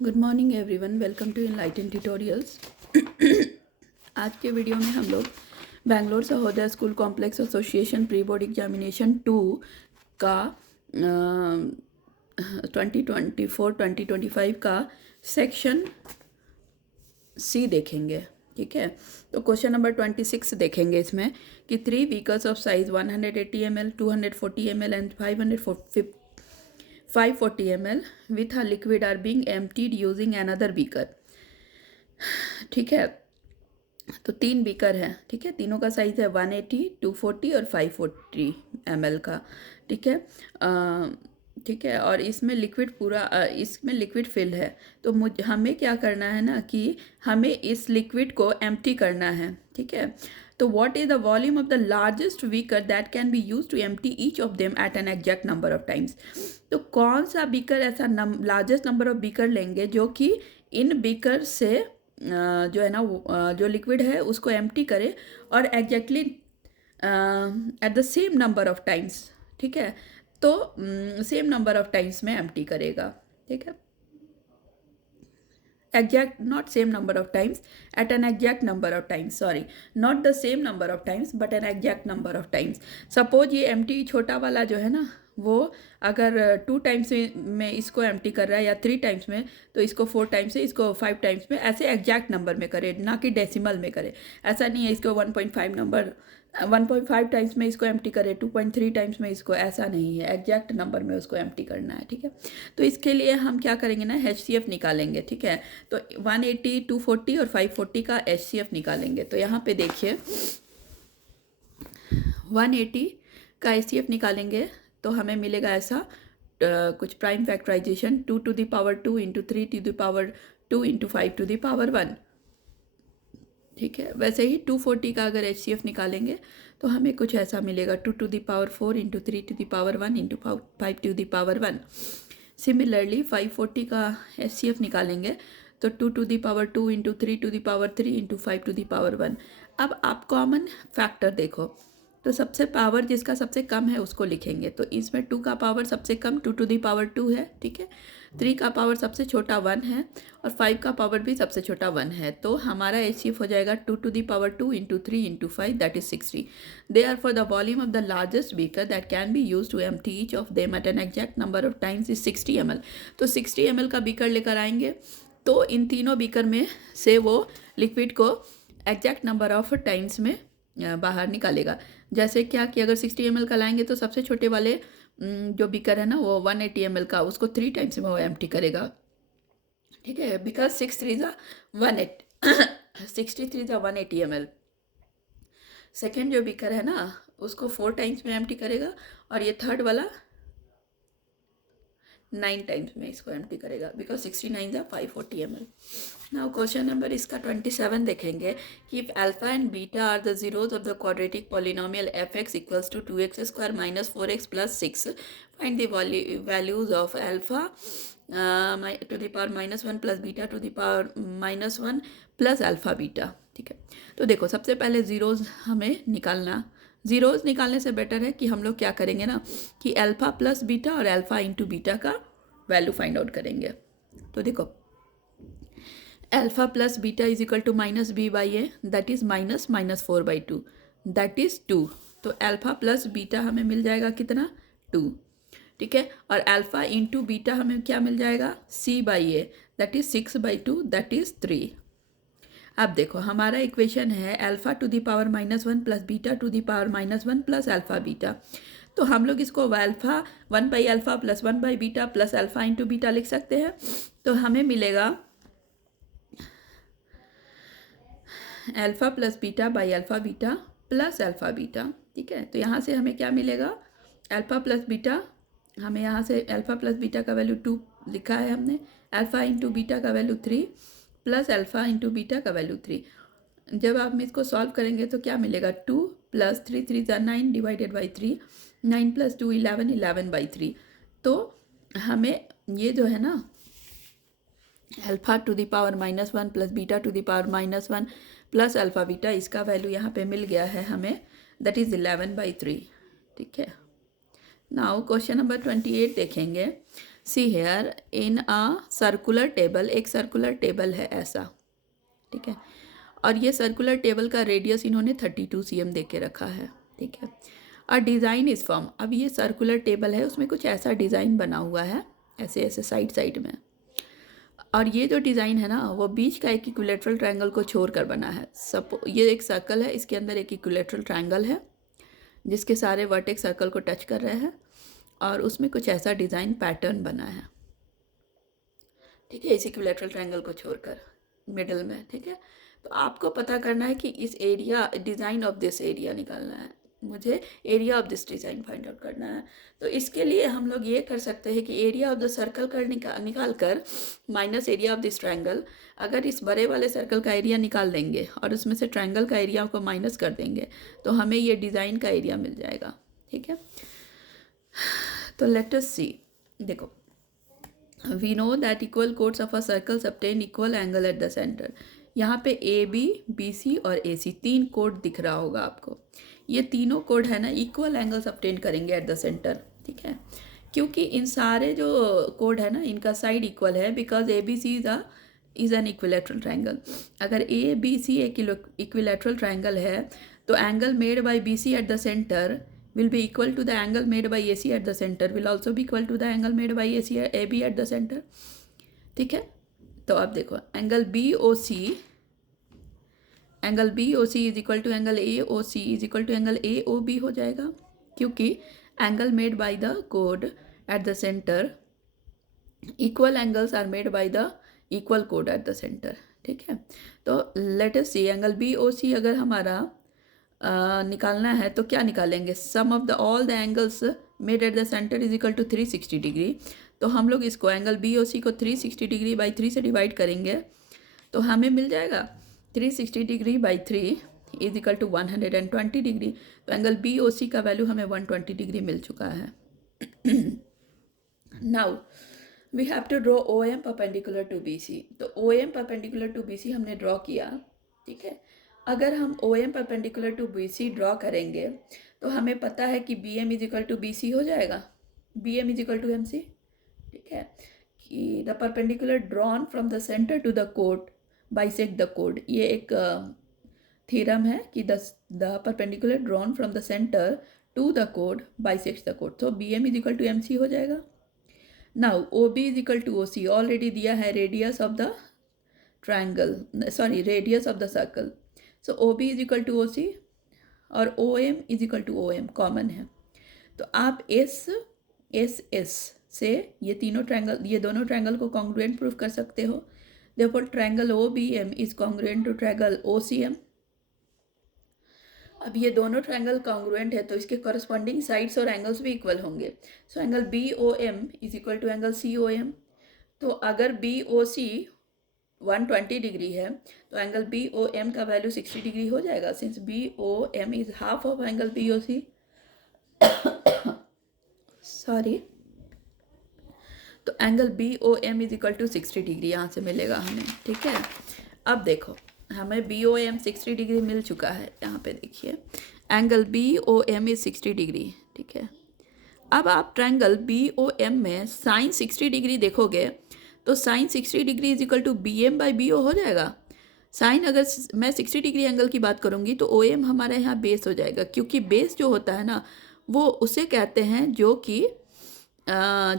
Good morning everyone, welcome to enlighten tutorials. आज के video में हम लोग Bangalore Sahodaya school complex association pre board examination 2 का 2024-2025 का सेक्शन सी देखेंगे। ठीक है, तो क्वेश्चन नंबर 26 देखेंगे इसमें कि 3 beakers of size 180 ml, 240 ml and 540 ml with a liquid are being emptied using another beaker। ठीक है, तो 3 बीकर हैं। ठीक है, तीनों का साइज़ है 180, 240 और 540 ml का। ठीक है, ठीक है, और इसमें लिक्विड पूरा इसमें लिक्विड फिल है। तो हमें क्या करना है ना कि हमें इस लिक्विड को एम्प्टी करना है। ठीक है, तो what is the volume of the largest beaker that can be use to empty each of them at an exact number of times. तो कौन सा बीकर ऐसा लार्जेस्ट नंबर ऑफ बीकर लेंगे जो कि इन बीकर से जो है ना जो लिक्विड है उसको एम्प्टी करे और exactly at the same number of times. ठीक है, तो सेम नंबर ऑफ टाइम्स में एम्प्टी करेगा। ठीक है, exact not same number of times, at an exact number of times, sorry, not the same number of times but an exact number of times। suppose ये empty छोटा वाला जो है ना वो अगर 2 टाइम्स में इसको एम्प्टी कर रहा है या 3 टाइम्स में, तो इसको 4 टाइम्स से, इसको 5 टाइम्स में, ऐसे एग्जैक्ट नंबर में करे, ना कि डेसिमल में करे। ऐसा नहीं है इसको 1.5 टाइम्स में इसको एम्प्टी करे, 2.3 टाइम्स में इसको, ऐसा नहीं है, एग्जैक्ट नंबर में उसको एम्प्टी करना है। ठीक है, तो इसके लिए हम क्या करेंगे ना, HCF निकालेंगे। ठीक है, तो 180, 240 और 540 का HCF निकालेंगे। तो यहाँ पे देखिए 180 का HCF निकालेंगे तो हमें मिलेगा ऐसा कुछ prime factorisation 2 to the power 2 into 3 to the power 2 into 5 to the power 1। ठीक है, वैसे ही 240 का अगर HCF निकालेंगे तो हमें कुछ ऐसा मिलेगा 2 to the power 4 into 3 to the power 1 into 5 to the power 1। Similarly 540 का HCF निकालेंगे तो 2 to the power 2 into 3 to the power 3 into 5 to the power 1। अब आप कॉमन फैक्टर देखो, तो सबसे पावर जिसका सबसे कम है उसको लिखेंगे। तो इसमें 2 का पावर सबसे कम 2 to the power 2 है। ठीक है, 3 का पावर सबसे छोटा 1 है और 5 का पावर भी सबसे छोटा 1 है। तो हमारा HCF हो जाएगा 2 to the power 2 into 3 into 5 that is 60। Therefore the volume of the largest beaker that can be used to empty each of them at an exact number of times is 60 ml। तो 60 ml का beaker लेकर आएंगे तो इन तीनों beaker में से वो liquid को एग्जैक्ट नंबर ऑफ टाइम्स में बाहर निकालेगा। जैसे क्या कि अगर 60 ml का लाएंगे तो सबसे छोटे वाले जो बीकर है ना वो 180 ml का, उसको 3 टाइम्स में वो एम्प्टी करेगा। ठीक है, बिकॉज 63 is 180 ml। सेकेंड जो बीकर है ना उसको 4 टाइम्स में एम्प्टी करेगा और ये थर्ड वाला 9 टाइम्स में इसको एम्प्टी करेगा, because 69 is 540 ml। Now question number इसका 27 देखेंगे कि if alpha and beta are the zeros of the quadratic polynomial fx equals to 2x square minus 4x plus 6, find the values of alpha to the power -1 plus beta to the power -1 plus alpha beta. ठीक है, तो देखो सबसे पहले zeros हमें निकालना। Zeros निकालने से बेटर है कि हम लोग क्या करेंगे ना कि अल्फ़ा प्लस बीटा और अल्फ़ा इंटू बीटा का वैल्यू फाइंड आउट करेंगे। तो देखो alpha plus beta is equal to -b/a that is -4/2 that is 2। तो अल्फ़ा प्लस बीटा हमें मिल जाएगा कितना, 2। ठीक है, और अल्फ़ा इंटू बीटा हमें क्या मिल जाएगा, c/a that is 6/2 that is 3। अब देखो हमारा इक्वेशन है alpha to the power -1 plus beta to the power -1 plus alpha beta. तो हम लोग इसको अल्फ़ा 1/अल्फ़ा प्लस 1/बीटा प्लस अल्फ़ा इंटू बीटा लिख सकते हैं। तो हमें मिलेगा alpha plus beta by alpha beta plus alpha beta. ठीक है, तो यहाँ से हमें क्या मिलेगा, अल्फ़ा प्लस बीटा, हमें यहाँ से अल्फ़ा प्लस बीटा का वैल्यू 2 लिखा है हमने, अल्फ़ा इंटू बीटा का value 3 plus alpha into beta का वैल्यू 3। जब आप इसको सॉल्व करेंगे तो क्या मिलेगा, 2 प्लस 3 3 ज़ा 9 डिवाइडेड बाई 3, 9 प्लस 2 11 11/3। तो हमें ये जो है ना alpha to the power -1 plus beta to the power -1 plus alpha beta, इसका वैल्यू यहाँ पे मिल गया है हमें, दैट इज़ 11/3। ठीक है, नाउ क्वेश्चन नंबर 28 देखेंगे। See here in a circular table, एक सर्कुलर टेबल है ऐसा, ठीक है, और ये सर्कुलर टेबल का रेडियस इन्होंने 32 cm दे के रखा है, ठीक है। और डिज़ाइन इज फॉर्म, अब ये सर्कुलर टेबल है, उसमें कुछ ऐसा डिज़ाइन बना हुआ है, ऐसे ऐसे साइड साइड में, और ये जो डिज़ाइन है ना वो बीच का एक इक्विलेटरल ट्रायंगल को छोड़ कर बना है। ये एक सर्कल है, इसके अंदर एक इक्विलेटरल ट्रायंगल है जिसके सारे वर्टेक्स सर्कल को टच कर रहे हैं, और उसमें कुछ ऐसा डिज़ाइन पैटर्न बना है, ठीक है, इस इक्विलेटरल ट्रायंगल को छोड़कर मिडल में, ठीक है। तो आपको पता करना है कि इस area, design of this area निकालना है, मुझे area of this design find out करना है। तो इसके लिए हम लोग ये कर सकते हैं कि एरिया ऑफ द सर्कल कर निकाल कर minus area of this triangle, अगर इस बड़े वाले सर्कल का एरिया निकाल देंगे और उसमें से ट्रायंगल का एरिया को माइनस कर देंगे तो हमें ये डिज़ाइन का एरिया मिल जाएगा, ठीक है। तो लेट अस सी, देखो, we know that equal chords of a circle subtend equal angle at the centre. यहाँ पे ए बी, बी सी और ए सी 3 कोड दिख रहा होगा आपको। ये तीनों कोड है ना इक्वल एंगल सबटेन करेंगे एट द सेंटर, ठीक है, क्योंकि इन सारे जो कोड है ना इनका साइड इक्वल है, because A B C is an equilateral triangle. अगर ए बी सी एक इक्विलेटरल ट्रायंगल है तो angle made by B C at the centre will be equal to the angle made by AC at the center will also be equal to the angle made by AB at the center, ठीक है। तो अब देखो angle BOC is equal to angle AOC is equal to angle AOB हो जाएगा, क्योंकि angle made by the कोड at the centre, equal angles are made by the equal कोड एट द सेंटर, ठीक है। तो let us see, angle BOC अगर हमारा निकालना है तो क्या निकालेंगे, sum of the all the angles made at the centre is equal to 360 degree. तो हम लोग इसको एंगल BOC को 360 डिग्री बाई 3 से डिवाइड करेंगे तो हमें मिल जाएगा 360 degree by 3 is equal to 120 degree. तो एंगल BOC का वैल्यू हमें 120 डिग्री मिल चुका है। Now we have to draw OM perpendicular to BC। तो OM परपेंडिकुलर टू BC हमने ड्रॉ किया, ठीक है। अगर हम OM perpendicular to BC draw करेंगे तो हमें पता है कि BM is equal to BC हो जाएगा, BM is equal to MC, ठीक है, कि the perpendicular drawn from the centre to the code bisect the code. ये एक थ्योरम है कि the perpendicular drawn from the centre to the code bisects the code. तो BM is equal to MC हो जाएगा। Now OB is equal to OC already दिया है, radius of the triangle, sorry radius of the circle. So OB is equal to OC और OM is equal to OM common है। तो आप S से ये दोनों ट्रायंगल को कॉन्ग्रुएंट प्रूफ कर सकते हो। Therefore triangle OBM is congruent to triangle OCM। अब ये दोनों ट्रायंगल कॉन्ग्रुएंट है तो इसके कॉरस्पॉन्डिंग साइड्स और एंगल्स भी इक्वल होंगे। So angle BOM is equal to angle COM। तो अगर BOC 120 डिग्री है तो एंगल BOM का वैल्यू 60 डिग्री हो जाएगा, since BOM is half of angle BOC, sorry. तो angle BOM is equal to 60 degree यहाँ से मिलेगा हमें, ठीक है। अब देखो हमें BOM 60 डिग्री मिल चुका है, यहाँ पे देखिए एंगल BOM इज 60 डिग्री, ठीक है। अब आप ट्रायंगल BOM में साइन 60 डिग्री देखोगे तो sine 60 degree is equal to BM by BO हो जाएगा। साइन अगर मैं 60 डिग्री एंगल की बात करूँगी तो OM हमारे यहाँ बेस हो जाएगा, क्योंकि बेस जो होता है ना वो उसे कहते हैं जो कि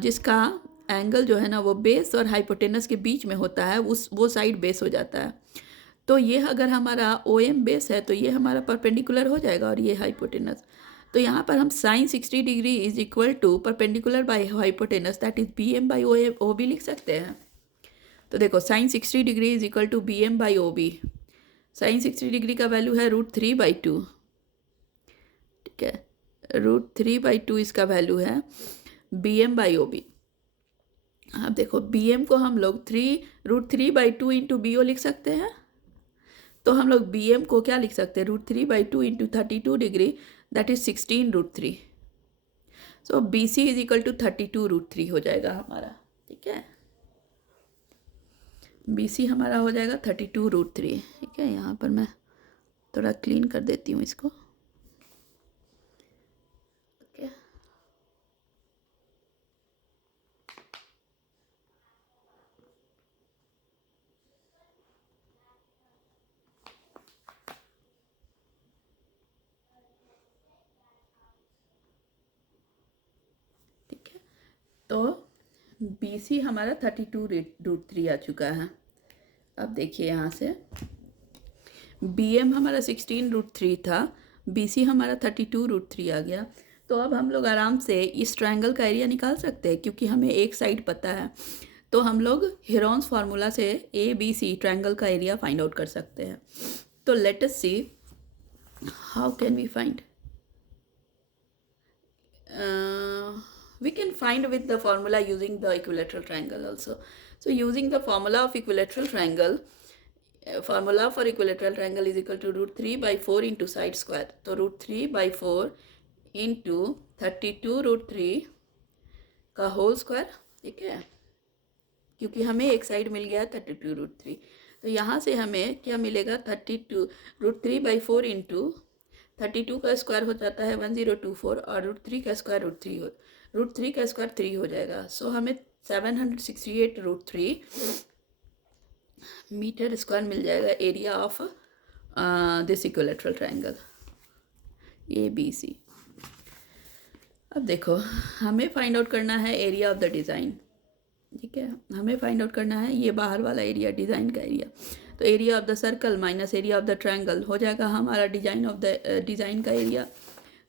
जिसका एंगल जो है ना वो बेस और हाइपोटेनस के बीच में होता है, वो साइड बेस हो जाता है। तो ये अगर हमारा OM बेस है तो ये हमारा परपेंडिकुलर हो जाएगा और ये हाइपोटेनस। तो यहाँ पर हम sine 60 degree is equal to perpendicular by hypotenuse that is BM by OB लिख सकते हैं। तो देखो sine 60 degree is equal to BM by OB। Sine 60 degree का वैल्यू है √3/2, ठीक है, √3/2 इसका वैल्यू है BM बाई OB। अब देखो BM को हम लोग √3/2 इंटू BO लिख सकते हैं। तो हम लोग BM को क्या लिख सकते हैं, √3/2 into 32 degree that is 16√3। So BC is equal to 32√3 हो जाएगा हमारा, ठीक है। BC हमारा हो जाएगा 32√3, ठीक है। यहाँ पर मैं थोड़ा क्लीन कर देती हूँ इसको, ओके। तो BC हमारा 32√3 आ चुका है। अब देखिए यहाँ से BM हमारा 16√3 था, BC हमारा 32√3 आ गया। तो अब हम लोग आराम से इस ट्रायंगल का एरिया निकाल सकते हैं क्योंकि हमें एक साइड पता है। तो हम लोग हेरोन्स फार्मूला से ABC ट्रायंगल का एरिया फाइंड आउट कर सकते हैं। तो let us see how can we find. We can find with the formula using the equilateral triangle also. So using the formula of equilateral triangle, formula for equilateral triangle is equal to √3/4 into side square. तो √3/4 into 32√3 का whole square, ठीक है, क्योंकि हमें एक side मिल गया 32√3। तो यहाँ से हमें क्या मिलेगा, 32√3/4 इंटू 32 का स्क्वायर हो जाता है 1024 और √3 का स्क्वायर √3 का स्क्वायर 3 हो जाएगा। सो हमें 768√3 मीटर स्क्वायर मिल जाएगा area of this equilateral triangle ABC। अब देखो हमें फाइंड आउट करना है एरिया ऑफ द डिज़ाइन, ठीक है, हमें फाइंड आउट करना है ये बाहर वाला एरिया, डिज़ाइन का एरिया। तो area of the circle minus area of the triangle हो जाएगा हमारा डिज़ाइन का एरिया।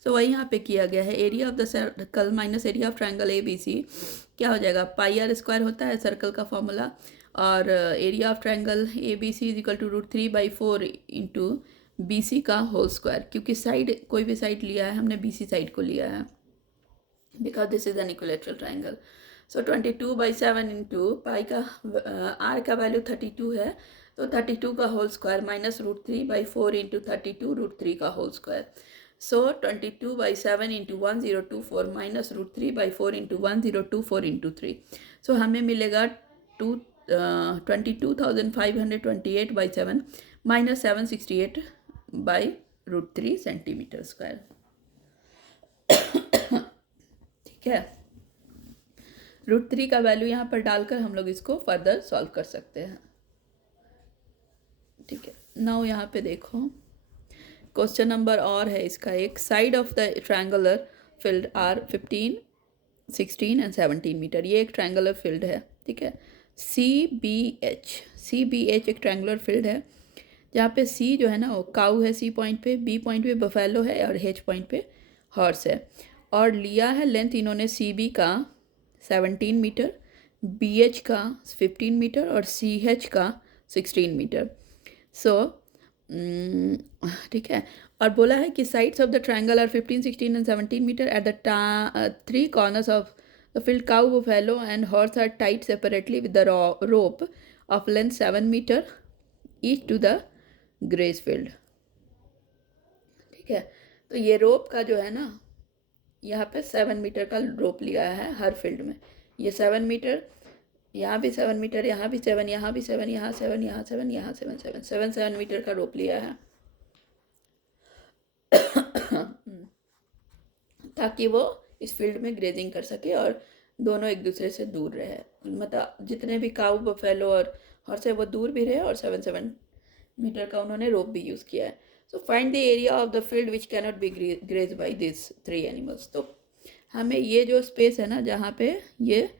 सो वही यहाँ पे किया गया है, area of the circle minus area of triangle ABC क्या हो जाएगा, πr² होता है सर्कल का फॉर्मूला, और area of triangle ABC is equal to √3/4 into BC का होल स्क्वायर, क्योंकि साइड कोई भी साइड लिया है हमने BC साइड को लिया है because this is an equilateral triangle. So 22/7 into pi का R का वैल्यू 32 है, तो 32 का होल स्क्वायर माइनस √3/4 इंटू 32 √3 का होल स्क्वायर। सो 22/7 इंटू 1024 माइनस √3/4 इंटू 1024 इंटू 3। सो हमें मिलेगा 22,528/7 माइनस 768/√3 सेंटीमीटर स्क्वायर, ठीक है। √3 का वैल्यू यहाँ पर डालकर हम लोग इसको फर्दर सॉल्व कर सकते हैं, ठीक है। नाउ यहाँ पे देखो क्वेश्चन नंबर और है इसका एक, side of the triangular field are 15, 16 and 17 metre. ये एक ट्रायंगुलर फील्ड है, ठीक है। CBH एक ट्रायंगुलर फील्ड है जहाँ पे C जो है ना वो काऊ है C पॉइंट पे, B पॉइंट पे बफेलो है और H पॉइंट पे हॉर्स है, और लिया है लेंथ इन्होंने CB का 17 मीटर, BH का 15 मीटर और CH का 16 मीटर। सो ठीक है, और बोला है कि sides of the triangle are 15, 16 and 17 metre at the 3 corners of the field cow, buffalo and horse are tied separately with the rope of length 7 metre each to the grass field, ठीक है। तो ये रोप का जो है ना यहाँ पे 7 मीटर का रोप लिया है हर फील्ड में, ये 7 मीटर, यहाँ भी 7 मीटर, यहाँ भी 7, यहाँ भी 7, यहाँ 7, यहाँ 7, यहाँ 7 मीटर का रोप लिया है ताकि वो इस फील्ड में ग्रेजिंग कर सके और दोनों एक दूसरे से दूर रहे, मतलब जितने भी काऊ बफेलो और हॉर्स है वो दूर भी रहे, और 7 मीटर का उन्होंने रोप भी यूज़ किया है। So find the area of the field which cannot be graze by this 3 animals. तो हमें ये जो स्पेस है ना जहाँ पे ये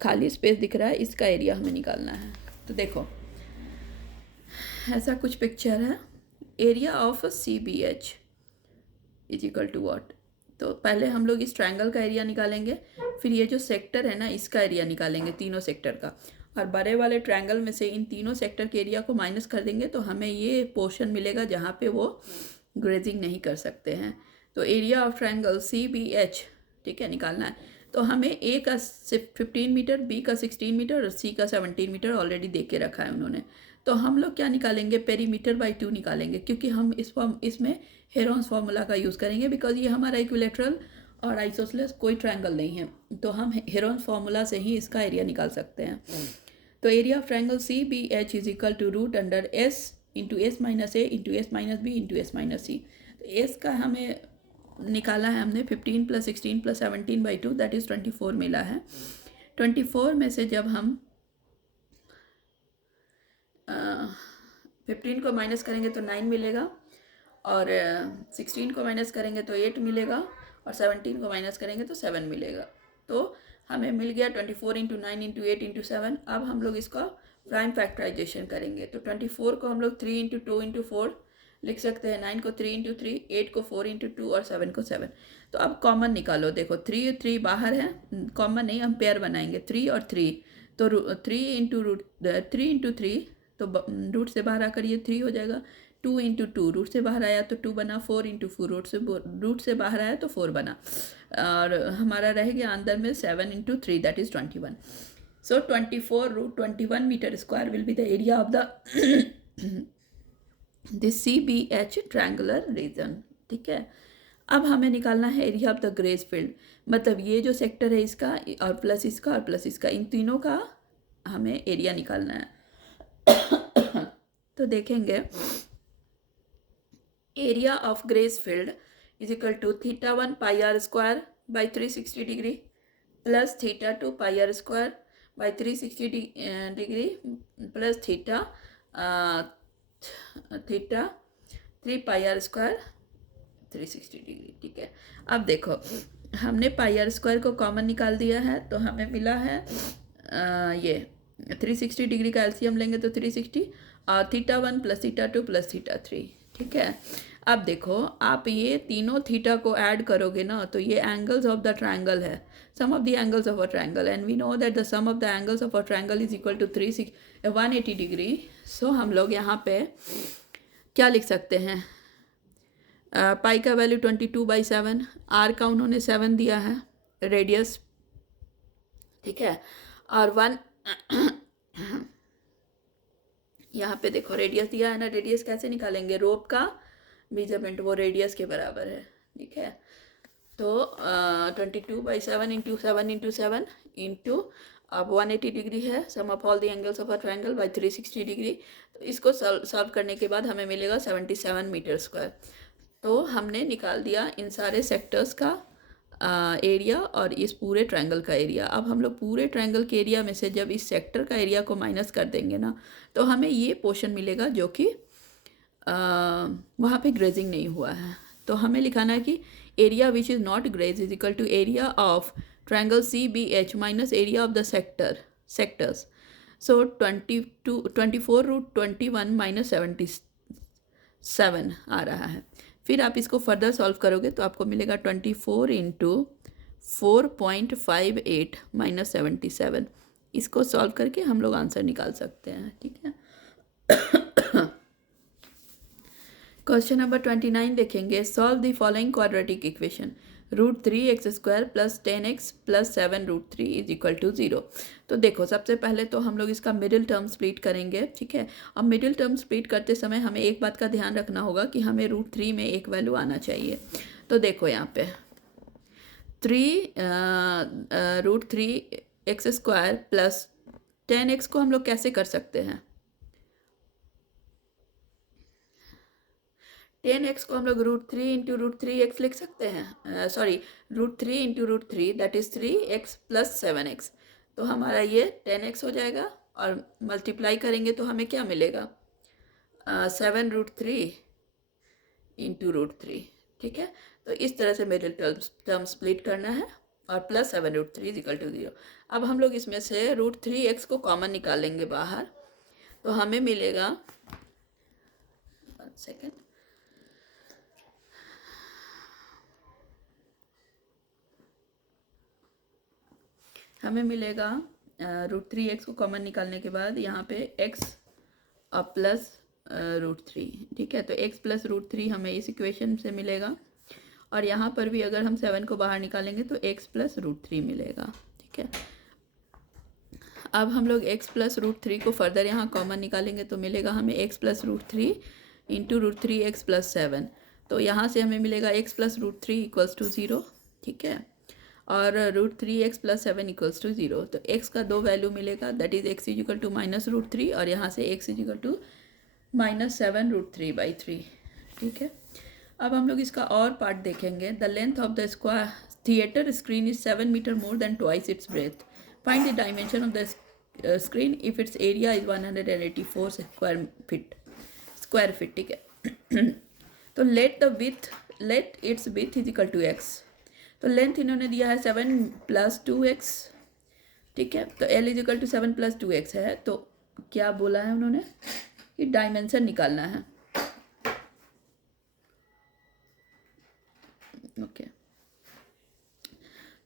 खाली स्पेस दिख रहा है इसका एरिया हमें निकालना है। तो देखो ऐसा कुछ पिक्चर है, area of CBH is equal to what. तो पहले हम लोग इस ट्रायंगल का एरिया निकालेंगे, फिर ये जो सेक्टर है ना इसका एरिया निकालेंगे, तीनों सेक्टर का, और बड़े वाले ट्रायंगल में से इन तीनों सेक्टर के एरिया को माइनस कर देंगे तो हमें ये पोर्शन मिलेगा जहाँ पे वो ग्रेजिंग नहीं कर सकते हैं। तो एरिया ऑफ ट्रायंगल CBH, ठीक है, निकालना है। तो हमें A का 15 मीटर, B का 16 मीटर और C का 17 मीटर ऑलरेडी दे के रखा है उन्होंने। तो हम लोग क्या निकालेंगे, पेरीमीटर बाई 2 निकालेंगे, क्योंकि हम इसमें हेरोन्स फार्मूला का यूज़ करेंगे बिकॉज ये हमारा इक्विलैटरल और आइसोसेलेस कोई ट्रायंगल नहीं है, तो हम हेरोन्स फार्मूला से ही इसका एरिया निकाल सकते हैं। तो area of triangle CBH is equal to √S into S minus A into S minus B into S minus C। तो S का हमें निकाला है हमने 15 + 16 + 17/2 दैट इज़ 24 मिला है। 24 में से जब हम 15 को माइनस करेंगे तो 9 मिलेगा, और 16 को माइनस करेंगे तो 8 मिलेगा, और 17 को माइनस करेंगे तो 7 मिलेगा। तो हमें मिल गया 24 इंटू 9 इंटू 8 इंटू 7। अब हम लोग इसका प्राइम फैक्टराइजेशन करेंगे। तो 24 को हम लोग 3 इंटू 2 इंटू 4 लिख सकते हैं, 9 को 3 इंटू 3, 8 को 4 इंटू 2 और 7 को 7। तो अब कॉमन निकालो। देखो 3 बाहर है, कॉमन नहीं, हम पेयर बनाएंगे 3 और 3। तो 3 इंटू 3, तो रूट से बाहर आकर ये 3 हो जाएगा। 2 इंटू 2, रूट से बाहर आया तो 2 बना। 4 इंटू 4, रूट से बाहर आया तो 4 बना। और हमारा रह गया अंदर में 7 into 3, that is 21। So 24√21 metre square will be the area of the this CBH triangular region. ठीक है, अब हमें निकालना है area of the graze field, मतलब ये जो सेक्टर है इसका और प्लस इसका और प्लस इसका, इन तीनों का हमें एरिया निकालना है। तो देखेंगे area of grazed field is equal to θ1 πr² by 360 degree plus θ2 πr² by 360 degree plus θ 3 πr² 360 degree. ठीक है, अब देखो हमने πr² को कॉमन निकाल दिया है, तो हमें मिला है ये 360 डिग्री का एलसीएम लेंगे तो 360 और θ1 प्लस θ2 प्लस θ3। ठीक है, अब देखो आप ये तीनों थीटा को ऐड करोगे ना, तो ये एंगल्स ऑफ द ट्रायंगल है, sum of the angles of a triangle, and we know that the sum of the angles of a triangle is equal to 180 degree. So हम लोग यहाँ पे क्या लिख सकते हैं, पाई का वैल्यू 22/7, आर का उन्होंने 7 दिया है रेडियस। ठीक है, और 1 यहाँ पे देखो रेडियस दिया है ना, रेडियस कैसे निकालेंगे, रोप का मेजरमेंट वो रेडियस के बराबर है। ठीक है, तो 22/7 इंटू 7 इंटू 7 इंटू अब 180 डिग्री है, sum of all the angles of a triangle by 360 degree. तो इसको सॉल्व करने के बाद हमें मिलेगा 77 मीटर स्क्वायर। तो हमने निकाल दिया इन सारे सेक्टर्स का एरिया और इस पूरे ट्रायंगल का एरिया। अब हम लोग पूरे ट्रायंगल के एरिया में से जब इस सेक्टर का एरिया को माइनस कर देंगे ना, तो हमें ये पोर्शन मिलेगा जो कि वहाँ पे ग्रेजिंग नहीं हुआ है। तो हमें लिखाना है कि area which is not graze is equal to area of triangle CBH minus area of the sectors. So 24√21 minus 77 आ रहा है। फिर आप इसको फर्दर सॉल्व करोगे तो आपको मिलेगा 24 इंटू 4.58 माइनस 77। इसको सॉल्व करके हम लोग आंसर निकाल सकते हैं। ठीक है, क्वेश्चन नंबर 29 देखेंगे, solve the following quadratic equation, √3x² plus 10x plus 7√3 is equal to 0। तो देखो सबसे पहले तो हम लोग इसका मिडिल टर्म स्प्लिट करेंगे। ठीक है, अब मिडिल टर्म स्प्लिट करते समय हमें एक बात का ध्यान रखना होगा कि हमें √3 में एक वैल्यू आना चाहिए। तो देखो यहाँ पे 3√3x² प्लस 10x को हम लोग कैसे कर सकते हैं, 10x को हम लोग √3 इंटू √3x लिख सकते हैं, sorry √3 into √3 that is 3x plus 7x। तो हमारा ये 10x हो जाएगा और मल्टीप्लाई करेंगे तो हमें क्या मिलेगा, 7√3 इंटू √3। ठीक है, तो इस तरह से मिडिल टर्म स्प्लिट करना है और प्लस 7√3 इज इक्वल टू 0। अब हम लोग इसमें से √3x को कॉमन निकालेंगे बाहर, तो हमें मिलेगा 1 सेकेंड, हमें मिलेगा √3x को कॉमन निकालने के बाद यहाँ पे x और प्लस √3। ठीक है, तो x प्लस √3 हमें इस इक्वेशन से मिलेगा और यहाँ पर भी अगर हम 7 को बाहर निकालेंगे तो x प्लस √3 मिलेगा। ठीक है, अब हम लोग x प्लस √3 को फर्दर यहाँ कॉमन निकालेंगे तो मिलेगा हमें x plus √3 into √3x plus 7। तो यहाँ से हमें मिलेगा x प्लस √3 इक्वल्स टू 0। ठीक है, और √3x प्लस 7 इक्वल्स टू 0। तो x का 2 वैल्यू मिलेगा, that is x is equal to minus √3 और यहाँ से x is equal to minus 7√3/3। ठीक है, अब हम लोग इसका और पार्ट देखेंगे। The length of the theatre screen is 7 metre more than twice its breadth. Find the dimension of the screen if its area is 184 square feet. ठीक है, तो let its width is equal to x। तो length इन्होंने दिया है 7 plus 2x ठीक है। तो L is equal to 7 + 2x है, तो क्या बोला है उन्होंने कि डायमेंशन निकालना है। ओके,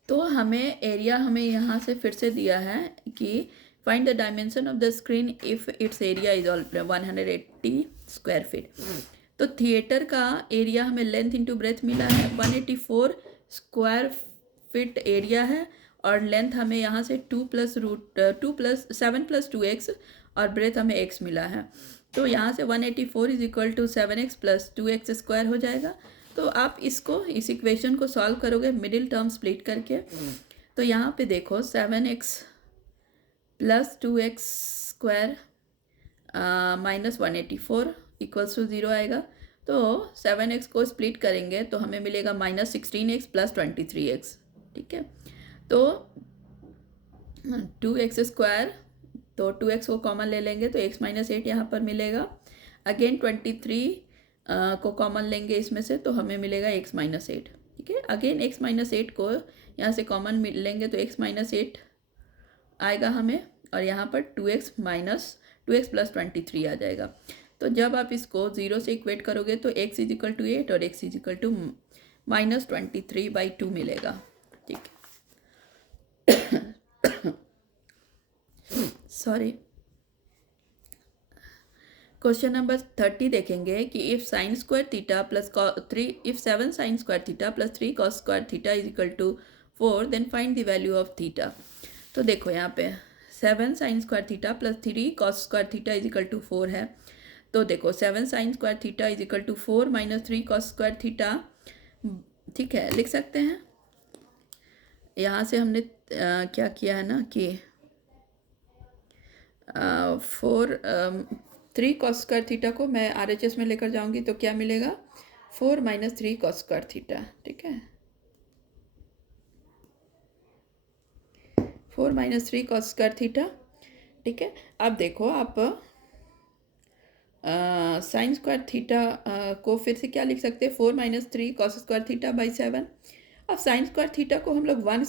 तो हमें एरिया हमें यहाँ से फिर से दिया है कि find the dimension of the screen if it's area is 180 square feet. तो थिएटर का एरिया हमें लेंथ इंटू ब्रेथ मिला है, 184 स्क्वायर फीट एरिया है, और लेंथ हमें यहाँ से 7 + 2x और ब्रेथ हमें x मिला है। तो यहाँ से 184 is equal to 7x + 2x square हो जाएगा। तो आप इसको इस इक्वेशन को सॉल्व करोगे मिडिल टर्म स्प्लिट करके, तो यहाँ पे देखो 7x + 2x square minus 184 equals to 0 आएगा। तो 7x को स्प्लिट करेंगे तो हमें मिलेगा -16x + 23x। ठीक है, तो 2x स्क्वायर, तो 2x को कॉमन ले लेंगे तो x - 8 यहाँ पर मिलेगा। अगेन 23 को कॉमन लेंगे इसमें से, तो हमें मिलेगा x - 8। ठीक है, अगेन x - 8 को यहाँ से कॉमन लेंगे तो x - 8 आएगा हमें, और यहाँ पर 2x + 23 आ जाएगा। तो जब आप इसको 0 से इक्वेट करोगे तो x = 8 और x = -23/2 मिलेगा। ठीक है, सॉरी। क्वेश्चन नंबर 30 देखेंगे कि if sin² theta plus 3 if 7 sin² theta plus 3 cos² theta is equal to 4 then find the value of theta. तो देखो यहाँ पे 7 sin² theta plus 3 cos² theta is equal to 4 है। तो देखो 7 sin² theta is equal to 4 - 3 cos² theta. ठीक है, लिख सकते हैं। यहाँ से हमने क्या किया है ना कि 3 cos² थीटा को मैं RHS में लेकर जाऊंगी तो क्या मिलेगा 4 - 3 cos² थीटा। ठीक है, 4 - 3 cos² थीटा। ठीक है, अब देखो आप sin² थीटा को फिर से क्या लिख सकते हैं 4 - 3 cos² थीटा बाई 7। अब sin² थीटा को हम लोग 1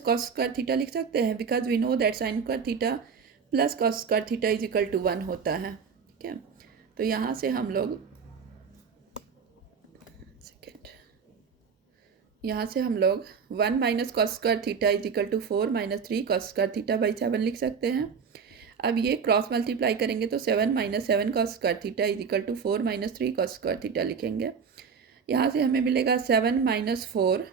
- cos² थीटा लिख सकते हैं, because we know that sin² theta plus cos² theta is equal to 1 होता है। ठीक है, तो यहाँ से हम लोग यहाँ से हम लोग 1 - cos² theta is equal to 4 - 3 cos² theta by 7 लिख सकते हैं। अब ये क्रॉस मल्टीप्लाई करेंगे तो 7 - 7 cos² theta is equal to 4 - 3 cos² theta लिखेंगे। यहाँ से हमें मिलेगा 7 - 4,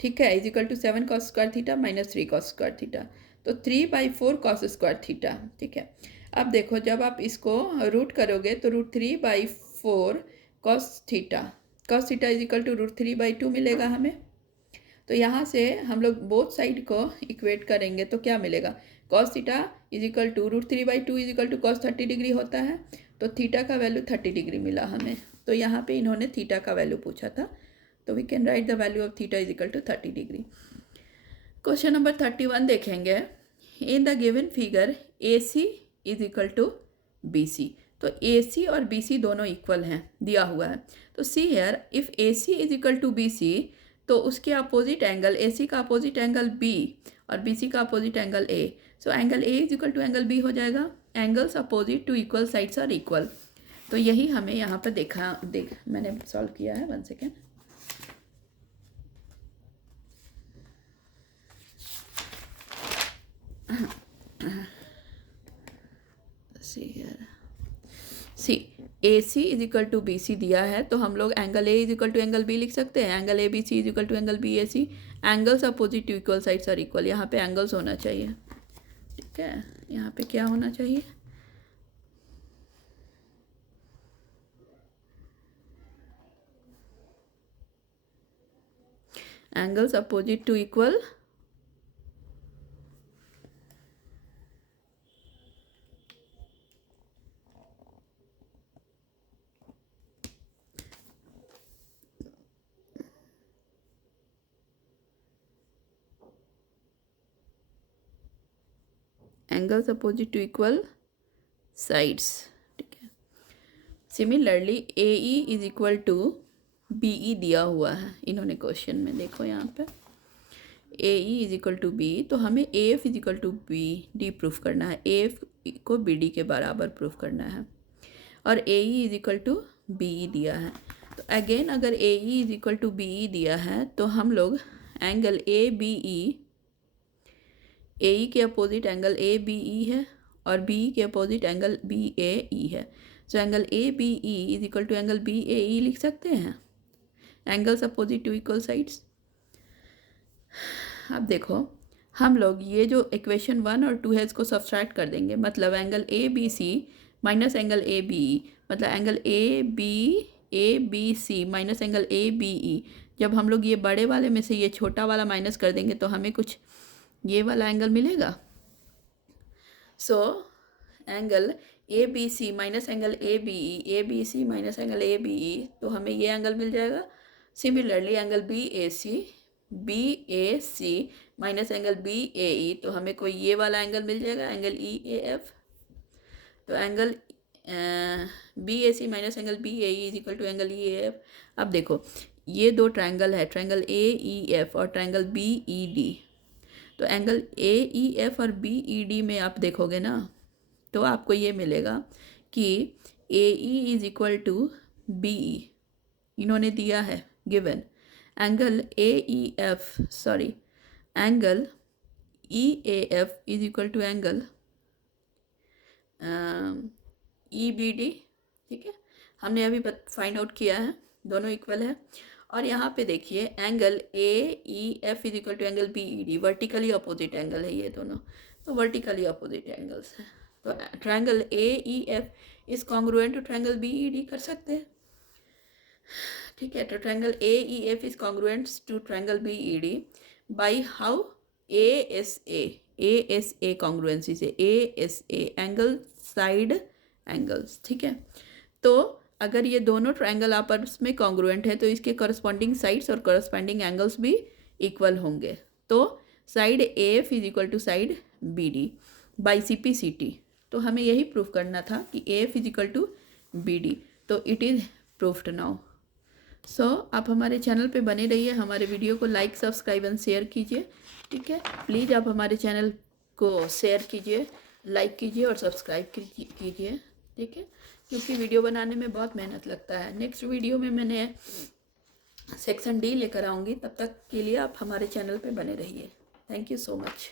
ठीक है, is equal to 7 cos² theta - 3 cos² theta, तो 3/4 cos² थीटा। ठीक है, अब देखो जब आप इसको रूट करोगे तो √3/4 cos theta is equal to √3/2 मिलेगा हमें। तो यहाँ से हम लोग बोथ साइड को इक्वेट करेंगे तो क्या मिलेगा cos theta is equal to √3/2 is equal to cos 30 degree होता है। तो थीटा का वैल्यू 30 डिग्री मिला हमें। तो यहाँ पे इन्होंने थीटा का वैल्यू पूछा था, तो we can write the value of theta is equal to 30 degree. Question number 31 देखेंगे। In the given figure AC is equal to BC। तो AC और BC दोनों इक्वल हैं, दिया हुआ है। तो see here if AC is equal to BC, तो उसके अपोजिट एंगल AC का अपोजिट एंगल B और BC का opposite angle A। So angle A is equal to angle B हो जाएगा। Angles opposite to equal sides are equal. तो यही हमें यहाँ पर मैंने सॉल्व किया है। 1 second. AC is equal to BC दिया है, तो हम लोग angle A is equal to angle B लिख सकते हैं। Angle ABC is equal to angle BAC। Angles opposite to equal sides are equal. यहाँ पे एंगल्स होना चाहिए। ठीक है, यहाँ पे क्या होना चाहिए, angles opposite to equal angles opposite to equal sides. ठीक है, similarly AE is equal to BE दिया हुआ है इन्होंने क्वेश्चन में। देखो यहाँ पे A E is equal to B, तो हमें A F is equal to B D proof करना है, ए एफ को बी डी के बराबर प्रूफ करना है, और A E is equal to B E दिया है। तो अगेन अगर A E is equal to B E दिया है तो हम लोग एंगल ए बी ई के opposite angle A B E है और बी के opposite angle B A E है। So angle A B E is equal to angle B A E लिख सकते हैं, angles opposite to equal sides. अब देखो हम लोग ये जो इक्वेशन 1 और 2 है इसको सब्सट्रैक्ट कर देंगे, मतलब angle A B C minus angle A B E, मतलब angle A B C minus angle A B E. जब हम लोग ये बड़े वाले में से ये छोटा वाला माइनस कर देंगे तो हमें कुछ ये वाला एंगल मिलेगा। So angle A B C minus angle A B C minus angle A B E, तो हमें ये एंगल मिल जाएगा। Similarly angle B A C minus angle B A E, तो हमें कोई ये वाला एंगल मिल जाएगा, एंगल ई ए एफ। तो angle B A C minus angle B A E is equal to angle E A F. अब देखो ये दो ट्रायंगल है, ट्रायंगल ए ई एफ और ट्रायंगल बी ई डी। तो एंगल ए ई एफ और B E D में आप देखोगे ना तो आपको ये मिलेगा कि A E is equal to B E, इन्होंने दिया है given. Angle A E F angle E A F is equal to angle E B D. ठीक है, हमने अभी फाइंड आउट किया है, दोनों इक्वल है। और यहाँ पे देखिए angle A E F is equal to angle B E D, vertically opposite angle है ये दोनों, तो वर्टिकली अपोजिट एंगल्स हैं। तो triangle A E F is congruent to triangle B E D कर सकते हैं। ठीक है, तो triangle A E F is congruent to triangle B E D by how A S A congruency से, A S A angle side angles. ठीक है, तो अगर ये दोनों ट्रायंगल आपस में कॉन्ग्रुएंट है तो इसके करस्पॉन्डिंग साइड्स और करस्पॉन्डिंग एंगल्स भी इक्वल होंगे। तो side A F is equal to side B D by C P C T. तो हमें यही प्रूफ करना था कि A F is equal to B D, तो it is proved now. So आप हमारे चैनल पे बने रहिए, हमारे वीडियो को लाइक सब्सक्राइब एंड शेयर कीजिए। ठीक है, प्लीज़ आप हमारे चैनल को शेयर कीजिए, लाइक कीजिए और सब्सक्राइब कीजिए। ठीक है, क्योंकि वीडियो बनाने में बहुत मेहनत लगता है। नेक्स्ट वीडियो में मैंने सेक्शन डी लेकर आऊँगी, तब तक के लिए आप हमारे चैनल पे बने रहिए। Thank you so much.